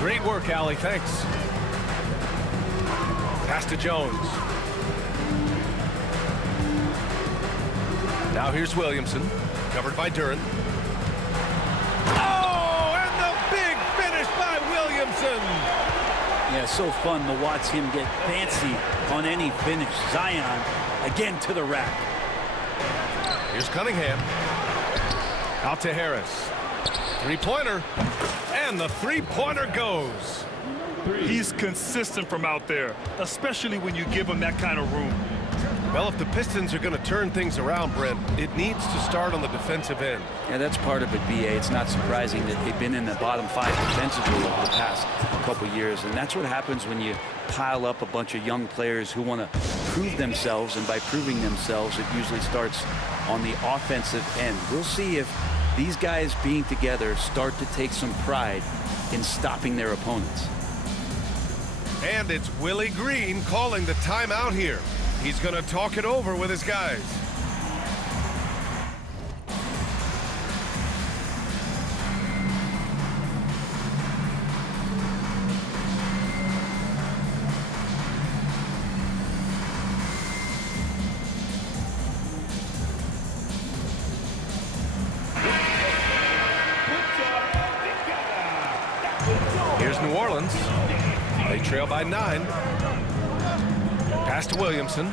Great work, Allie. Thanks. Pass to Jones. Now here's Williamson, covered by Duren. Oh, and the big finish by Williamson. Yeah, so fun to watch him get fancy on any finish. Zion again to the rack. Here's Cunningham. Out to Harris. Three-pointer. And the three-pointer goes. He's consistent from out there, especially when you give him that kind of room. Well, if the Pistons are going to turn things around, Brent, it needs to start on the defensive end. Yeah, that's part of it, B.A. It's not surprising that they've been in the bottom 5 defensively over the past couple years. And that's what happens when you pile up a bunch of young players who want to prove themselves. And by proving themselves, it usually starts on the offensive end. We'll see if these guys being together start to take some pride in stopping their opponents. And it's Willie Green calling the timeout here. He's going to talk it over with his guys. Here's New Orleans. They trail by 9. Pass to Williamson.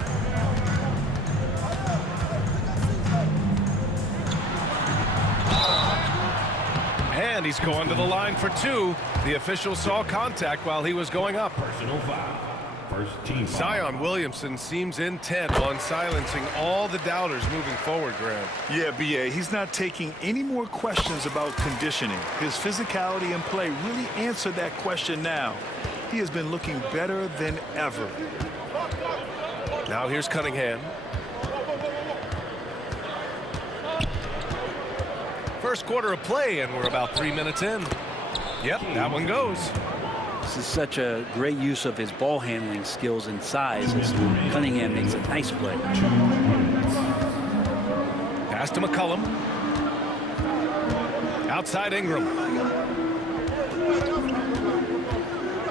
And he's going to the line for 2. The official saw contact while he was going up. Personal foul. First team. Zion Williamson seems intent on silencing all the doubters moving forward, Graham. Yeah, B.A., he's not taking any more questions about conditioning. His physicality and play really answered that question now. He has been looking better than ever. Now here's Cunningham. First quarter of play, and we're about 3 minutes in. Yep, that one goes. This is such a great use of his ball handling skills and size as Cunningham makes a nice play. Pass to McCollum. Outside Ingram.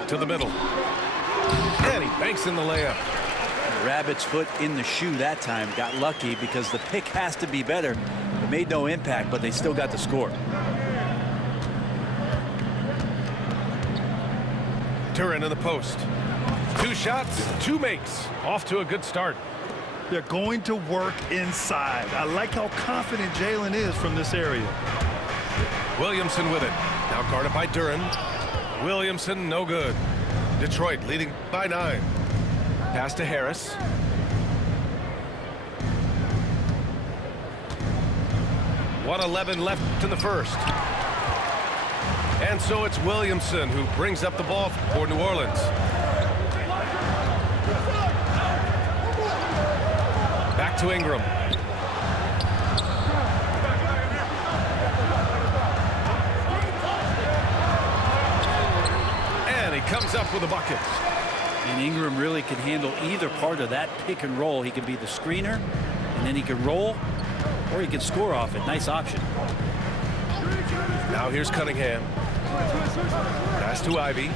To the middle. And he banks in the layup. Rabbit's foot in the shoe that time. Got lucky because the pick has to be better. It made no impact, but they still got the score. Duren in the post. 2 shots, 2 makes. Off to a good start. They're going to work inside. I like how confident Jalen is from this area. Williamson with it. Now guarded by Duren. Williamson, no good. Detroit leading by 9. Pass to Harris. .111 left in the first. And so it's Williamson who brings up the ball for New Orleans. Back to Ingram. And he comes up with a bucket. And Ingram really can handle either part of that pick and roll. He can be the screener, and then he can roll, or he can score off it. Nice option. Now here's Cunningham. Pass to Ivy.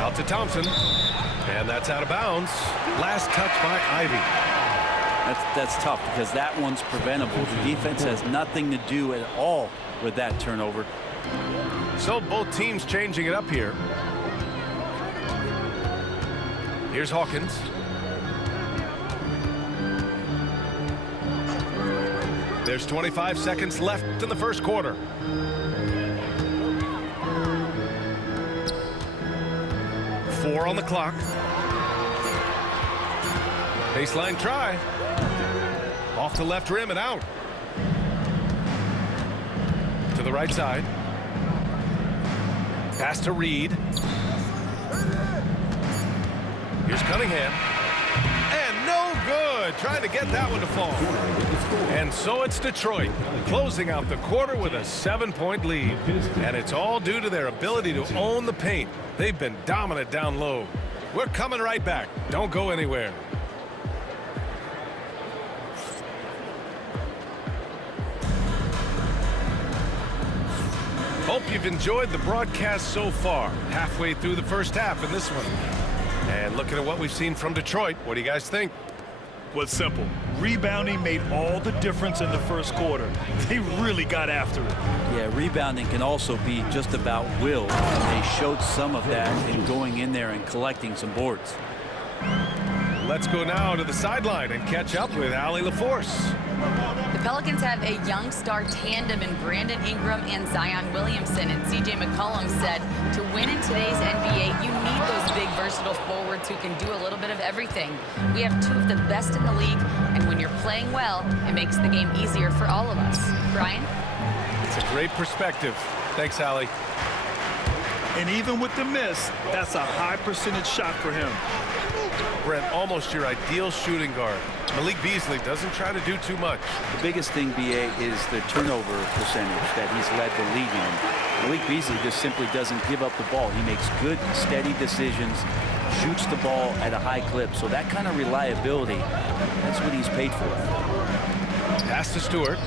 Out to Thompson. And that's out of bounds. Last touch by Ivy. That's tough because that one's preventable. The defense has nothing to do at all with that turnover. So both teams changing it up here. Here's Hawkins. There's 25 seconds left in the first quarter. Four on the clock. Baseline try. Off the left rim and out. To the right side. Pass to Reed. Here's Cunningham. And no good. Trying to get that one to fall. And so it's Detroit closing out the quarter with a 7-point lead. And it's all due to their ability to own the paint. They've been dominant down low. We're coming right back. Don't go anywhere. Hope you've enjoyed the broadcast so far. Halfway through the first half in this one. And looking at what we've seen from Detroit, what do you guys think? Well, it's simple. Rebounding made all the difference in the first quarter. They really got after it. Yeah, rebounding can also be just about will, and they showed some of that in going in there and collecting some boards. Let's go now to the sideline and catch up with Allie LaForce. The Pelicans have a young star tandem in Brandon Ingram and Zion Williamson, and C.J. McCollum said to win in today's NBA, you need those big, versatile forwards who can do a little bit of everything. We have two of the best in the league, and when you're playing well, it makes the game easier for all of us. Brian? It's a great perspective. Thanks, Allie. And even with the miss, that's a high percentage shot for him. Brent, almost your ideal shooting guard. Malik Beasley doesn't try to do too much. The biggest thing, BA, is the turnover percentage that he's led the league in. Malik Beasley just simply doesn't give up the ball. He makes good, steady decisions, shoots the ball at a high clip. So that kind of reliability, that's what he's paid for. Pass to Stewart.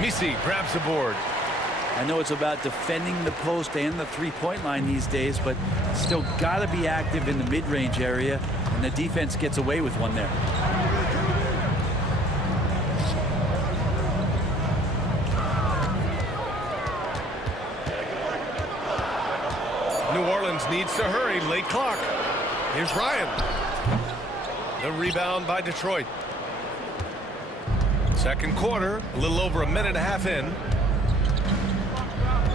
Misi grabs the board. I know it's about defending the post and the three-point line these days, but still got to be active in the mid-range area, and the defense gets away with one there. New Orleans needs to hurry. Late clock. Here's Ryan. The rebound by Detroit. Second quarter, a little over a minute and a half in.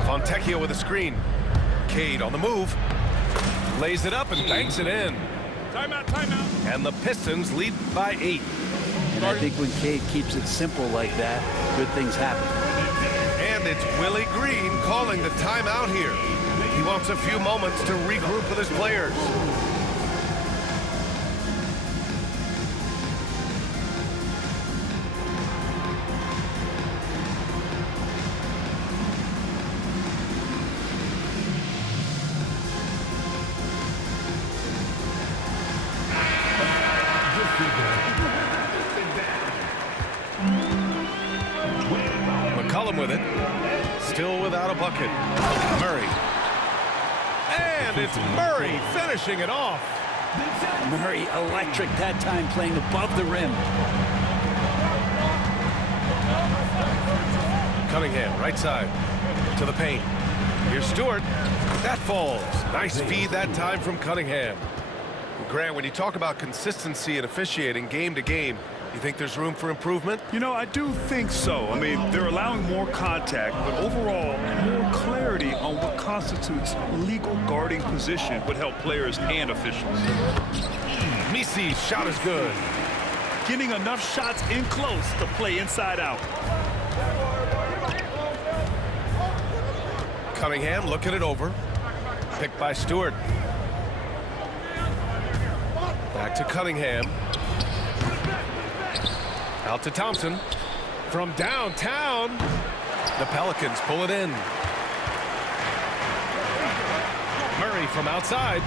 Fontecchio with a screen. Cade on the move. Lays it up and banks it in. Timeout, timeout. And the Pistons lead by 8. And I think when Cade keeps it simple like that, good things happen. And it's Willie Green calling the timeout here. He wants a few moments to regroup with his players. McCollum with it. Still without a bucket. Murray. And it's Murray finishing it off. Murray electric that time, playing above the rim. Cunningham, right side to the paint. Here's Stewart. That falls. Nice feed that time from Cunningham. Grant, when you talk about consistency and officiating game to game, you think there's room for improvement? You know, I do think so. I mean, they're allowing more contact, but overall, more clarity on what constitutes legal guarding position would help players and officials. Misi's shot is good. Getting enough shots in close to play inside out. Cunningham looking it over. Picked by Stewart. Back to Cunningham. Out to Thompson. From downtown. The Pelicans pull it in. Murray from outside.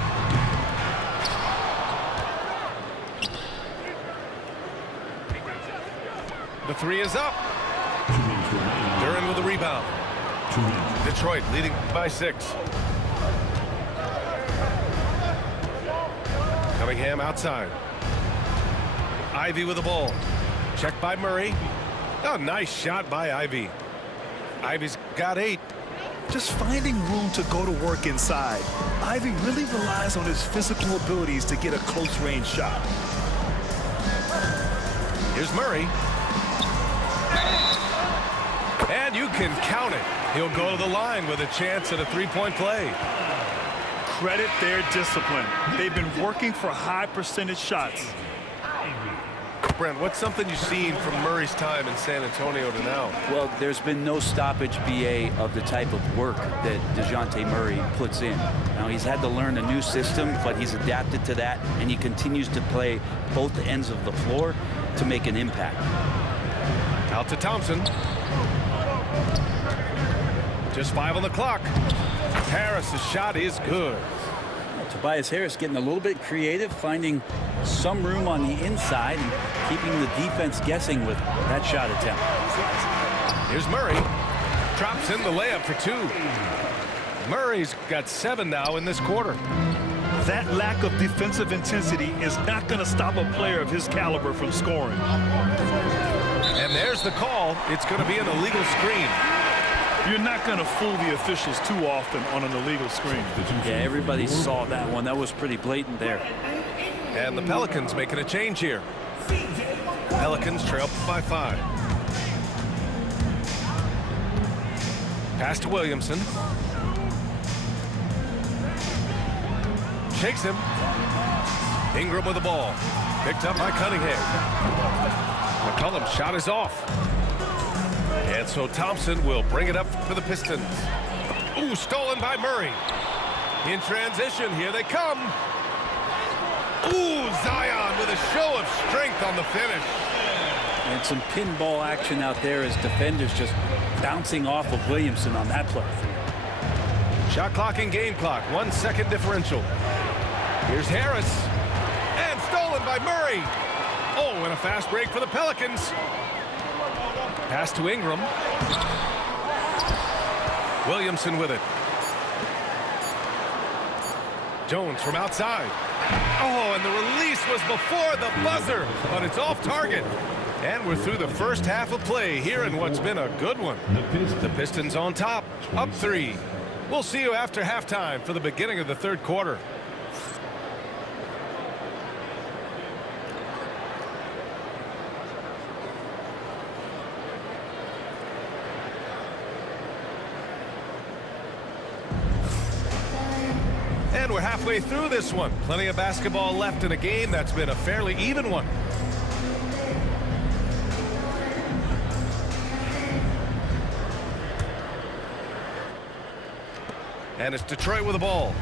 The three is up. Duren with the rebound. Detroit leading by 6. Cunningham outside. Ivy with the ball. Checked by Murray. Oh, nice shot by Ivy. Ivy's got 8. Just finding room to go to work inside. Ivy really relies on his physical abilities to get a close-range shot. Here's Murray. And you can count it. He'll go to the line with a chance at a three-point play. Credit their discipline. They've been working for high percentage shots. Brent, what's something you've seen from Murray's time in San Antonio to now? Well, there's been no stoppage, BA, of the type of work that DeJounte Murray puts in. Now, he's had to learn a new system, but he's adapted to that, and he continues to play both ends of the floor to make an impact. Out to Thompson. Just 5 on the clock. Harris's shot is good. Tobias Harris getting a little bit creative, finding some room on the inside and keeping the defense guessing with that shot attempt. Here's Murray. drops in the layup for 2. Murray's got 7 now in this quarter. That lack of defensive intensity is not going to stop a player of his caliber from scoring. And there's the call. It's going to be an illegal screen. You're not going to fool the officials too often on an illegal screen. Yeah, everybody saw that one. That was pretty blatant there. And the Pelicans making a change here. Pelicans trail by 5. Pass to Williamson. Shakes him. Ingram with the ball. Picked up by Cunningham. McCollum's shot is off. And so Thompson will bring it up for the Pistons. Ooh, stolen by Murray. In transition, here they come. Ooh, Zion with a show of strength on the finish. And some pinball action out there as defenders just bouncing off of Williamson on that play. Shot clock and game clock, 1 second differential. Here's Harris. And stolen by Murray. Oh, and a fast break for the Pelicans. Pass to Ingram. Williamson with it. Jones from outside. Oh, and the release was before the buzzer, but it's off target. And we're through the first half of play here in what's been a good one. The Pistons on top, up 3. We'll see you after halftime for the beginning of the third quarter. And we're halfway through this one. Plenty of basketball left in a game that's been a fairly even one. And it's Detroit with the ball.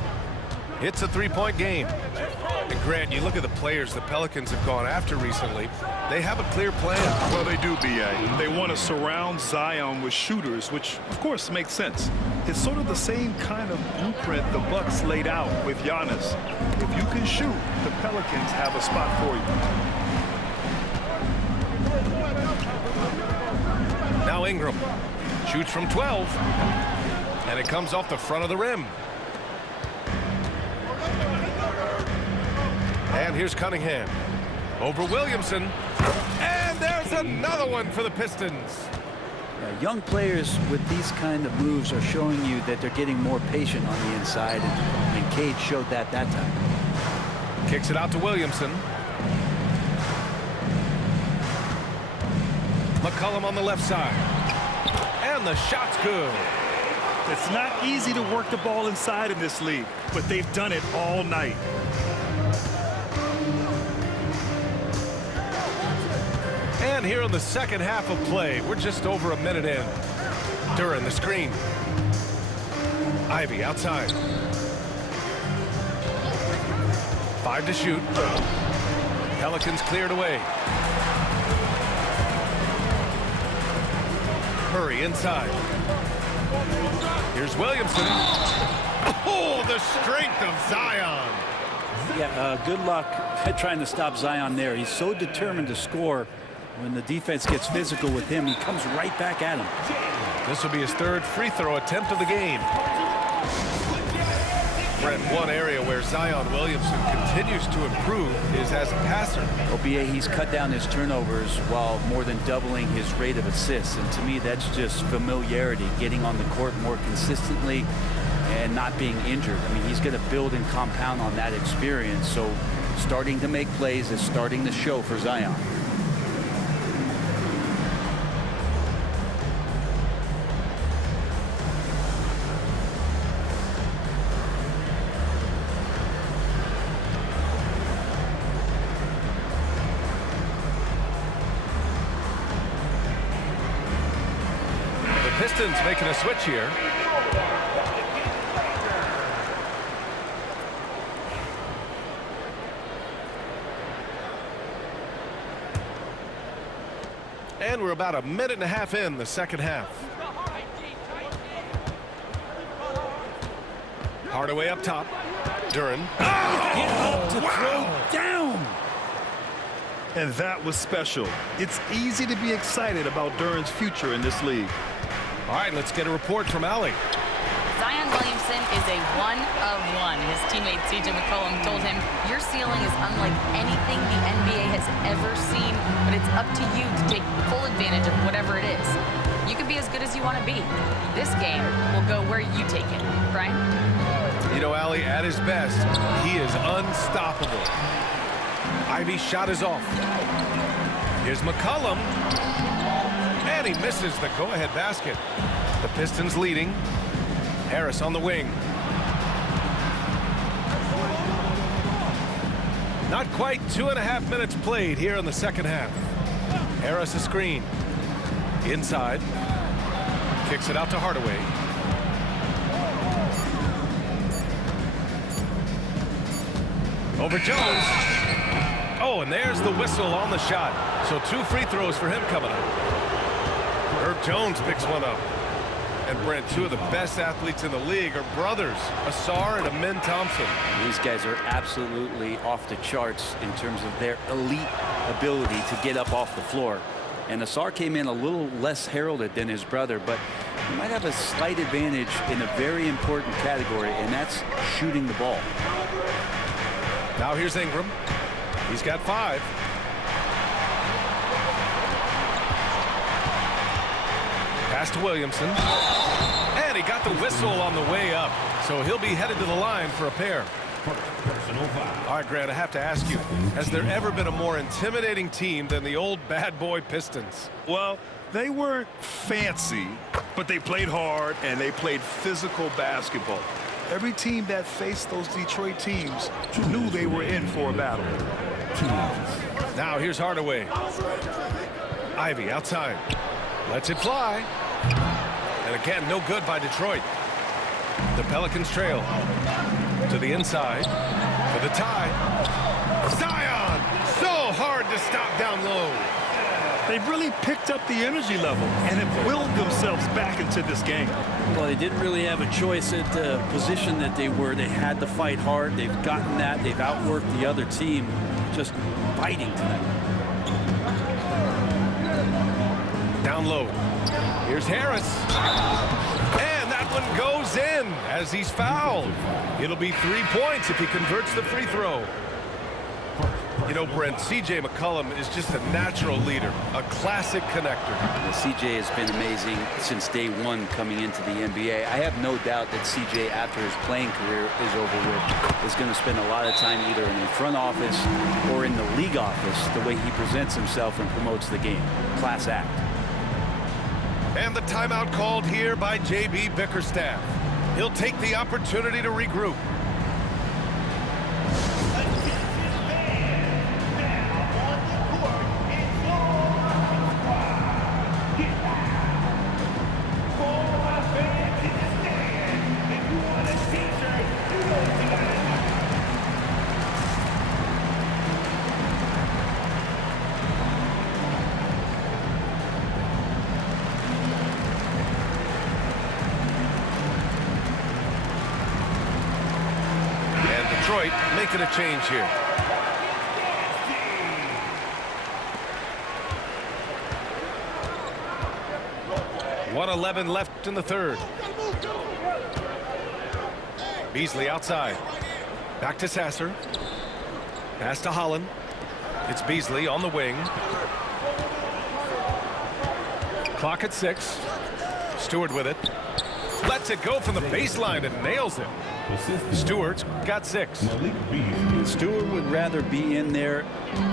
It's a 3-point game. And Grant, you look at the players the Pelicans have gone after recently. They have a clear plan. Well, they do, B.A. They want to surround Zion with shooters, which, of course, makes sense. It's sort of the same kind of blueprint the Bucks laid out with Giannis. If you can shoot, the Pelicans have a spot for you. Now Ingram shoots from 12. And it comes off the front of the rim. And here's Cunningham. Over Williamson. And there's another one for the Pistons. Young players with these kind of moves are showing you that they're getting more patient on the inside, and Cade showed that time. Kicks it out to Williamson. McCollum on the left side. And the shot's good. It's not easy to work the ball inside in this league, but they've done it all night. And here in the second half of play, we're just over a minute in. Duren the screen. Ivy outside. 5 to shoot. Pelicans cleared away. Murray inside. Here's Williamson. Oh, the strength of Zion. Yeah, good luck trying to stop Zion there. He's so determined to score. When the defense gets physical with him, he comes right back at him. This will be his 3rd free throw attempt of the game. Brent, one area where Zion Williamson continues to improve is as a passer. OBA, he's cut down his turnovers while more than doubling his rate of assists. And to me, that's just familiarity, getting on the court more consistently and not being injured. I mean, he's going to build and compound on that experience. So starting to make plays is starting to show for Zion. Pistons making a switch here. And we're about a minute and a half in the second half. Hardaway up top. Duren. Get up to throw down. And that was special. It's easy to be excited about Duren's future in this league. All right, let's get a report from Allie. Zion Williamson is a one-of-one. His teammate C.J. McCollum told him, your ceiling is unlike anything the NBA has ever seen, but it's up to you to take full advantage of whatever it is. You can be as good as you want to be. This game will go where you take it. Brian? You know, Allie, at his best, he is unstoppable. Ivey's shot is off. Here's McCollum. And he misses the go-ahead basket. The Pistons leading. Harris on the wing. Not quite 2.5 minutes played here in the second half. Harris a screen. Inside. Kicks it out to Hardaway. Over Jones. Oh, and there's the whistle on the shot. So 2 free throws for him coming up. Herb Jones picks one up. And Brent, 2 of the best athletes in the league are brothers, Ausar and Amin Thompson. These guys are absolutely off the charts in terms of their elite ability to get up off the floor. And Ausar came in a little less heralded than his brother, but he might have a slight advantage in a very important category, and that's shooting the ball. Now here's Ingram. He's got 5. Pass to Williamson. And he got the whistle on the way up. So he'll be headed to the line for a pair. Personal foul. All right, Grant, I have to ask you, has there ever been a more intimidating team than the old bad boy Pistons? Well, they weren't fancy, but they played hard and they played physical basketball. Every team that faced those Detroit teams knew they were in for a battle. Now here's Hardaway. Ivey outside. Lets it fly. And again, no good by Detroit. The Pelicans trail. To the inside. For the tie. Zion! So hard to stop down low. They've really picked up the energy level and have willed themselves back into this game. Well, they didn't really have a choice at the position that they were. They had to fight hard. They've gotten that. They've outworked the other team, just fighting tonight. Down low. Here's Harris. And that one goes in as he's fouled. It'll be 3 points if he converts the free throw. You know, Brent, C.J. McCollum is just a natural leader, a classic connector. Well, C.J. has been amazing since day one coming into the NBA. I have no doubt that C.J., after his playing career is over with, is going to spend a lot of time either in the front office or in the league office, the way he presents himself and promotes the game. Class act. And the timeout called here by J.B. Bickerstaff. He'll take the opportunity to regroup. Detroit making a change here. .111 left in the third. Beasley outside. Back to Sasser. Pass to Holland. It's Beasley on the wing. Clock at 6. Stewart with it. Lets it go from the baseline and nails it. Stewart's got 6. Stewart would rather be in there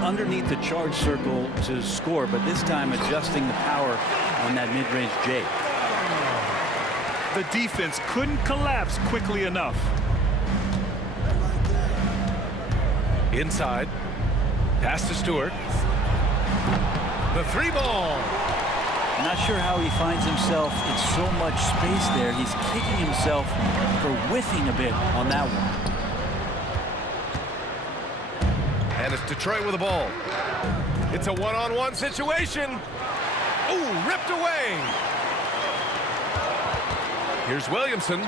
underneath the charge circle to score, but this time adjusting the power on that mid-range J. The defense couldn't collapse quickly enough. Inside. Pass to Stewart. The 3-ball. Not sure how he finds himself in so much space there. He's kicking himself for whiffing a bit on that one. And it's Detroit with the ball. It's a one-on-one situation. Ooh, ripped away. Here's Williamson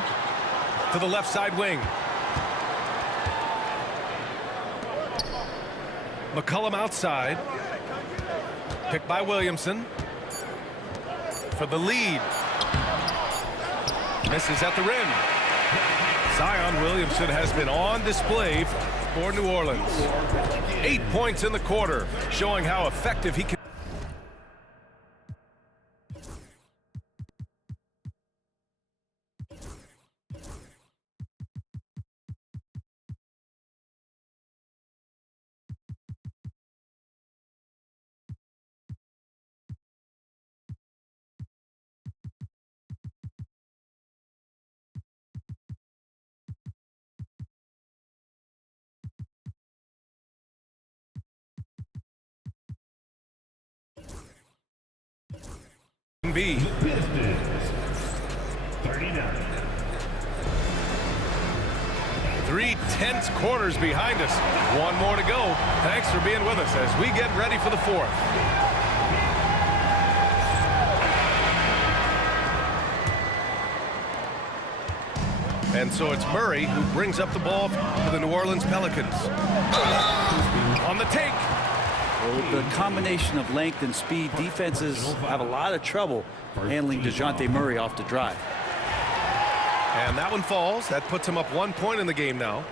to the left side wing. McCollum outside. Picked by Williamson. For the lead. Misses at the rim. Zion Williamson has been on display for New Orleans. 8 points in the quarter, showing how effective he can. B. 39. 3 tense quarters behind us. One more to go. Thanks for being with us as we get ready for the fourth. And so it's Murray who brings up the ball for the New Orleans Pelicans. On the take. Well, with the combination of length and speed, defenses have a lot of trouble handling DeJounte Murray off the drive. And that one falls. That puts him up 1 point in the game now.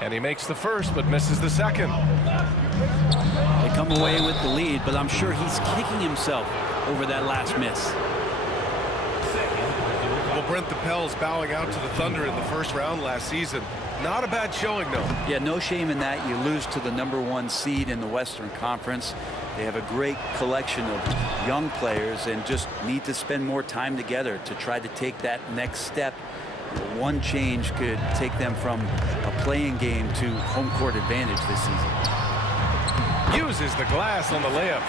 And he makes the first, but misses the second. They come away with the lead, but I'm sure he's kicking himself over that last miss. Well, Brent, the Pels bowing out to the Thunder in the first round last season. Not a bad showing, though. Yeah, no shame in that. You lose to the #1 seed in the Western Conference. They have a great collection of young players and just need to spend more time together to try to take that next step. One change could take them from a playing game to home court advantage this season. Uses the glass on the layup.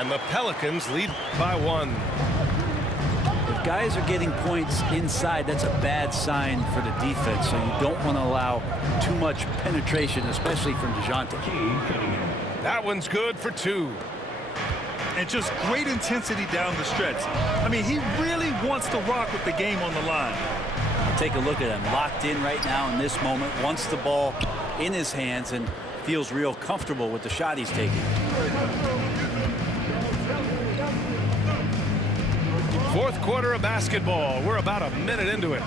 And the Pelicans lead by 1. If guys are getting points inside, that's a bad sign for the defense, so you don't want to allow too much penetration, especially from DeJounte. That one's good for 2. And just great intensity down the stretch. I mean, he really wants to rock with the game on the line. Take a look at him, locked in right now in this moment, wants the ball in his hands and feels real comfortable with the shot he's taking. Fourth quarter of basketball. We're about a minute into it.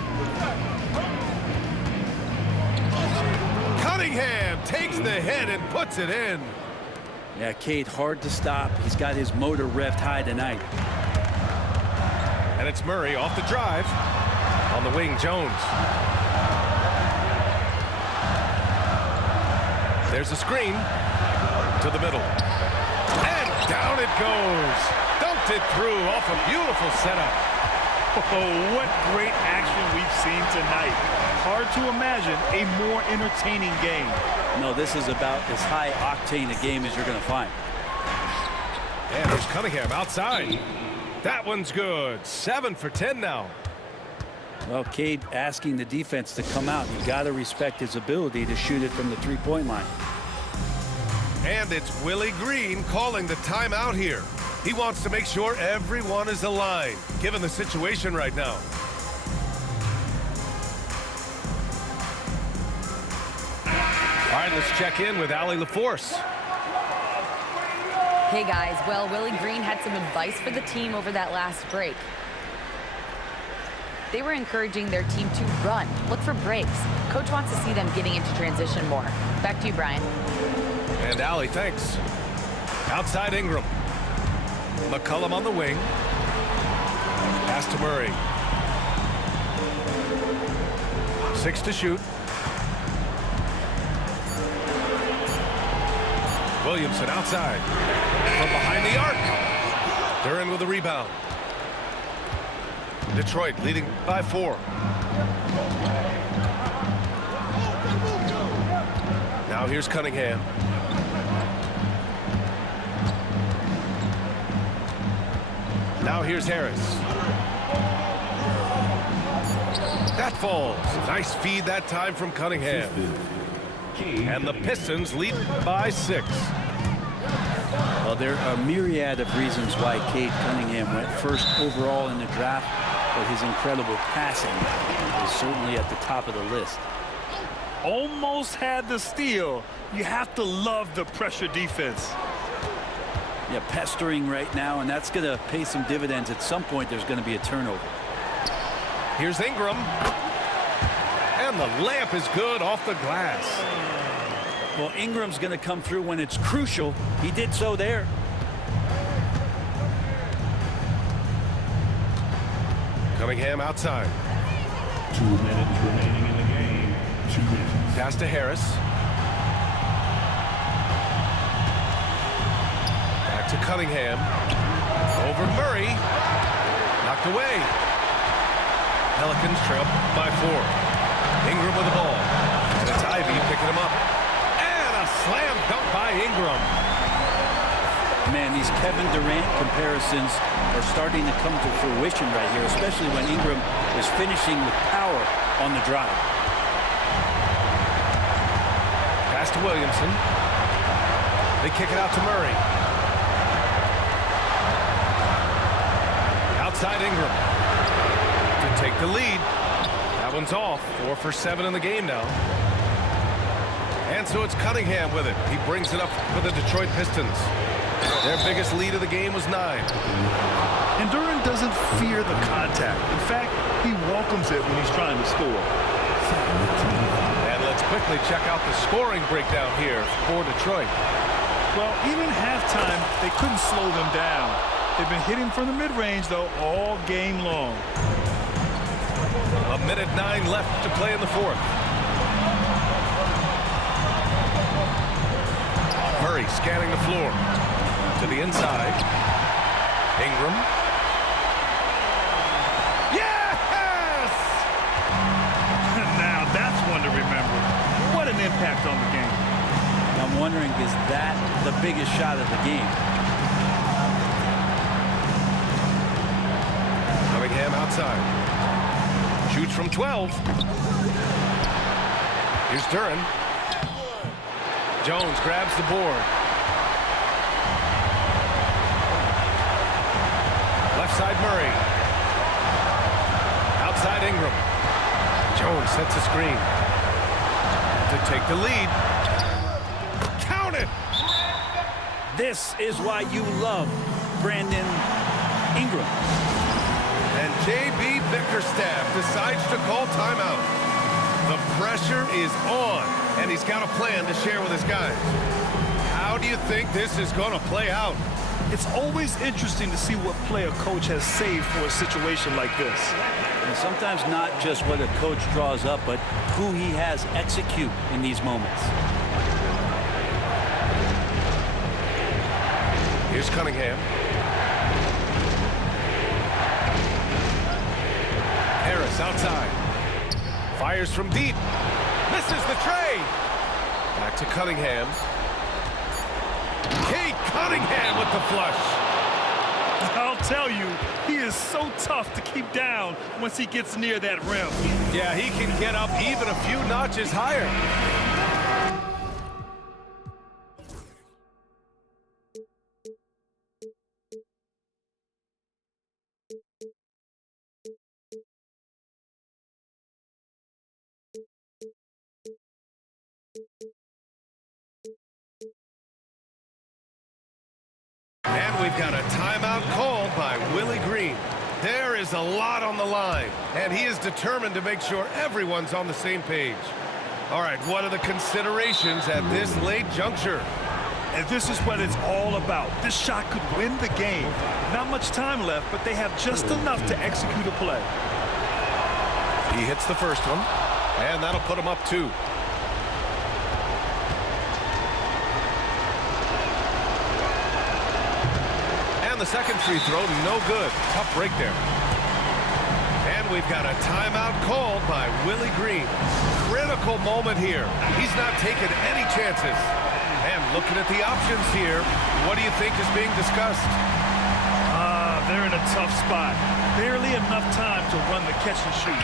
Cunningham takes the hit and puts it in. Yeah, Cade, hard to stop. He's got his motor revved high tonight. And it's Murray off the drive. On the wing, Jones. There's a screen to the middle. And down it goes. Dumped it through off a beautiful setup. Oh, what great action we've seen tonight. Hard to imagine a more entertaining game. No, this is about as high octane a game as you're going to find. And there's Cunningham outside. That one's good. 7 for 10 now. Well, Cade asking the defense to come out. You got to respect his ability to shoot it from the three-point line. And it's Willie Green calling the timeout here. He wants to make sure everyone is aligned, given the situation right now. All right, let's check in with Allie LaForce. Hey guys, well, Willie Green had some advice for the team over that last break. They were encouraging their team to run, look for breaks. Coach wants to see them getting into transition more. Back to you, Brian. And Allie, thanks. Outside Ingram. McCollum on the wing. Pass to Murray. 6 to shoot. Williamson outside. From behind the arc. Duren with the rebound. Detroit leading by 4. Now here's Cunningham. Now here's Harris. That falls. Nice feed that time from Cunningham. And the Pistons lead by 6. Well, there are a myriad of reasons why Cade Cunningham went first overall in the draft, but his incredible passing is certainly at the top of the list. Almost had the steal. You have to love the pressure defense. Yeah, pestering right now, and that's going to pay some dividends. At some point, there's going to be a turnover. Here's Ingram. And the layup is good off the glass. Well, Ingram's going to come through when it's crucial. He did so there. Cunningham outside. 2 minutes remaining in the game. 2 minutes. Pass to Harris. Back to Cunningham. Over Murray. Knocked away. Pelicans trail by 4. Ingram with the ball. And it's Ivy picking him up. And a slam dunk by Ingram. Man, these Kevin Durant comparisons are starting to come to fruition right here, especially when Ingram is finishing with power on the drive. Pass to Williamson. They kick it out to Murray. Outside Ingram. To take the lead. That one's off. 4 for 7 in the game now. And so it's Cunningham with it. He brings it up for the Detroit Pistons. Their biggest lead of the game was 9. And Duran doesn't fear the contact. In fact, he welcomes it when he's trying to score. And let's quickly check out the scoring breakdown here for Detroit. Well, even halftime, they couldn't slow them down. They've been hitting from the mid-range, though, all game long. 1:09 left to play in the 4th. Murray scanning the floor. To the inside. Ingram. Yes! Now that's one to remember. What an impact on the game. I'm wondering, is that the biggest shot of the game? Cunningham outside. Shoots from 12. Here's Duran. Jones grabs the board. Left side Murray. Outside Ingram. Jones sets a screen. To take the lead. Count it! This is why you love Brandon Ingram. And J.B. Bickerstaff decides to call timeout. The pressure is on, and he's got a plan to share with his guys. How do you think this is going to play out? It's always interesting to see what play a coach has saved for a situation like this. And sometimes not just what a coach draws up, but who he has execute in these moments. Here's Cunningham. Harris outside. Fires from deep. Misses the tray. Back to Cunningham. Cade Cunningham with the flush. I'll tell you, he is so tough to keep down once he gets near that rim. Yeah, he can get up even a few notches higher. And we've got a timeout called by Willie Green. There is a lot on the line, and he is determined to make sure everyone's on the same page. All right, what are the considerations at this late juncture? And this is what it's all about. This shot could win the game. Not much time left, but they have just enough to execute a play. He hits the first one, and that'll put him up 2. The second free throw, no good. Tough break there. And we've got a timeout called by Willie Green. Critical moment here. He's not taking any chances. And looking at the options here, what do you think is being discussed? They're in a tough spot. Barely enough time to run the catch and shoot.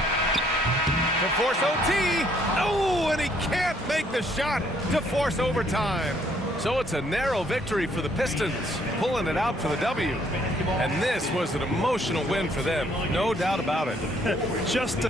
To force OT. Oh, and he can't make the shot to force overtime. So it's a narrow victory for the Pistons, pulling it out for the W. And this was an emotional win for them, no doubt about it. Just